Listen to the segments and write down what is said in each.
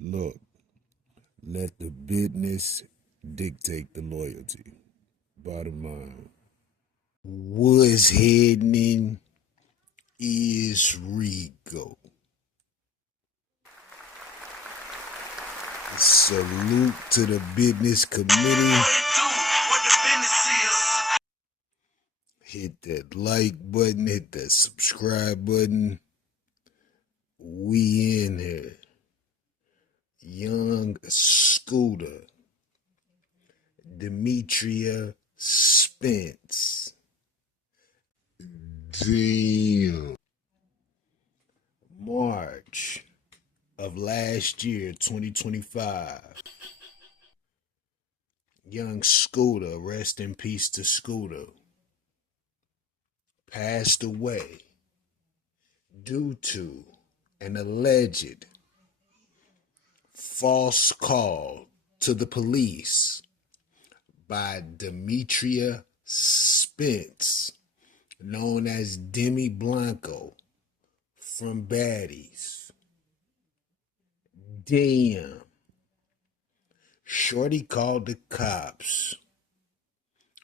Look, let the business dictate the loyalty. Bottom line. What's happening is Rico. Salute to the business committee. Hit that like button, hit that subscribe button. We in here. Young Scooter. Demetria Spence. Damn. March of last year, 2025. Young Scooter, rest in peace to Scooter, passed away due to an alleged false call to the police by Demetria Spence, known as Demi Blanco from Baddies. Damn. Shorty called the cops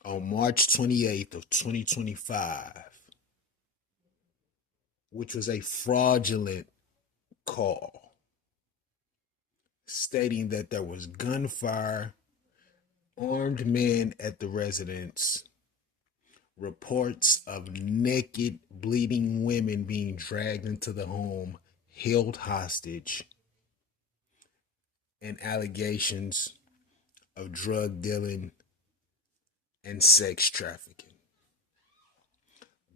on March 28th of 2025, which was a fraudulent call, stating that there was gunfire, armed men at the residence, reports of naked, bleeding women being dragged into the home, held hostage, and allegations of drug dealing and sex trafficking.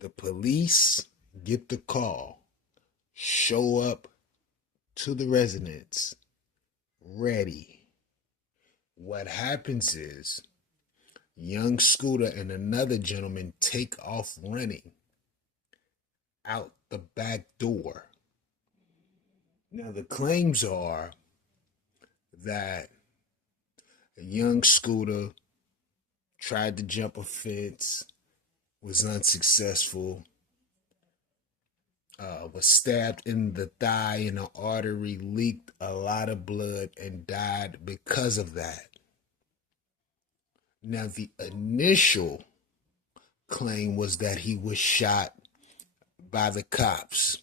The police get the call, show up to the residence, ready. What happens is young Scooter and another gentleman take off running out the back door. Now, the claims are that a young Scooter tried to jump a fence, was unsuccessful, was stabbed in the thigh and an artery, leaked a lot of blood, and died because of that. Now, the initial claim was that he was shot by the cops.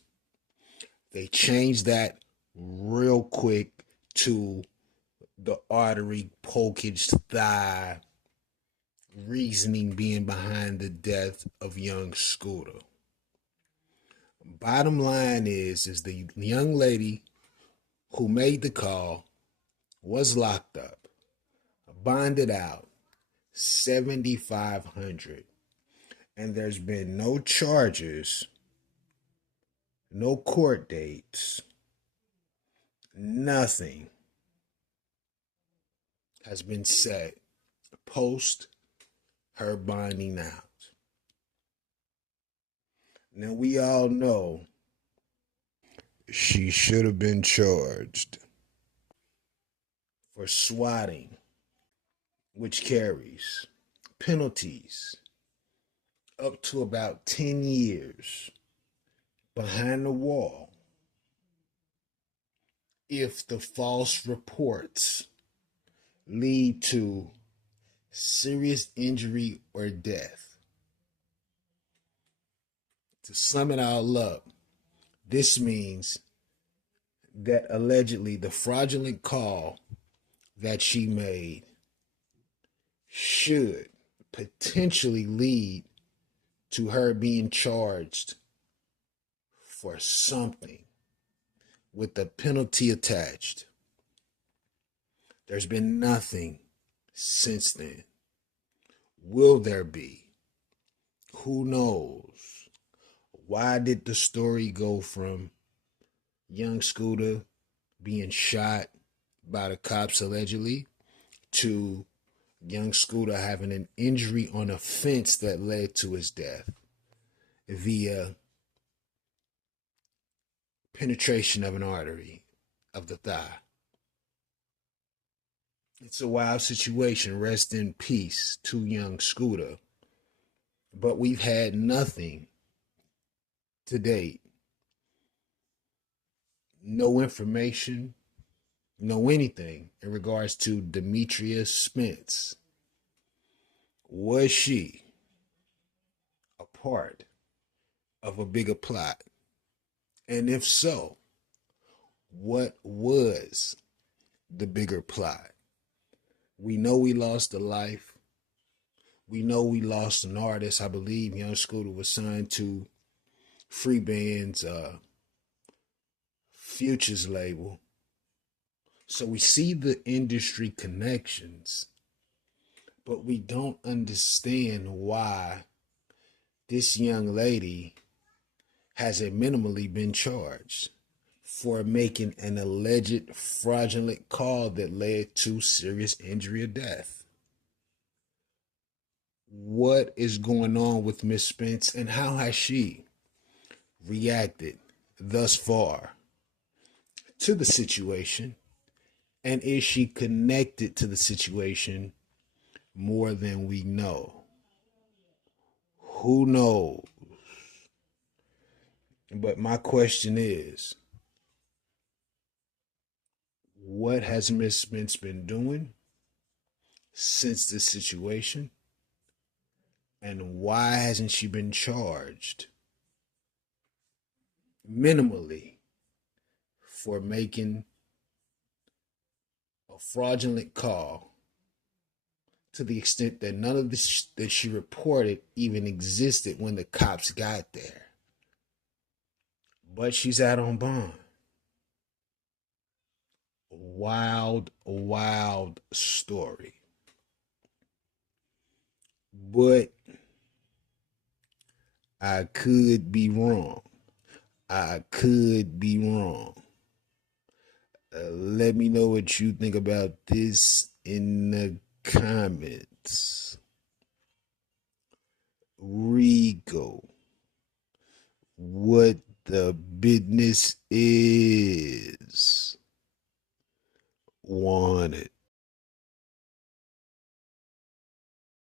They changed that real quick to the artery, pokage, thigh, reasoning being behind the death of young Scooter. Bottom line is the young lady who made the call was locked up, bonded out, $7,500, and there's been no charges, no court dates, nothing has been set post her bonding out. Now, we all know she should have been charged for swatting, which carries penalties up to about 10 years behind the wall if the false reports lead to serious injury or death. To sum it all up, this means that allegedly the fraudulent call that she made should potentially lead to her being charged for something with a penalty attached. There's been nothing since then. Will there be? Who knows? Why did the story go from young Scooter being shot by the cops allegedly to young Scooter having an injury on a fence that led to his death via penetration of an artery of the thigh? It's a wild situation. Rest in peace to young Scooter. But we've had nothing to date. No information, know anything in regards to Demetria Spence. Was she a part of a bigger plot? And if so, what was the bigger plot? We know we lost a life. We know we lost an artist. I believe Young Scooter was signed to Free Band's Futures label. So we see the industry connections, but we don't understand why this young lady hasn't minimally been charged for making an alleged fraudulent call that led to serious injury or death. What is going on with Miss Spence, and how has she reacted thus far to the situation? And is she connected to the situation more than we know? Who knows? But my question is, what has Miss Spence been doing since this situation? And why hasn't she been charged minimally for making a fraudulent call to the extent that none of this that she reported even existed when the cops got there? But she's out on bond. Wild, wild story. But I could be wrong. I could be wrong. Let me know what you think about this in the comments. Rico, what the business is. Want it.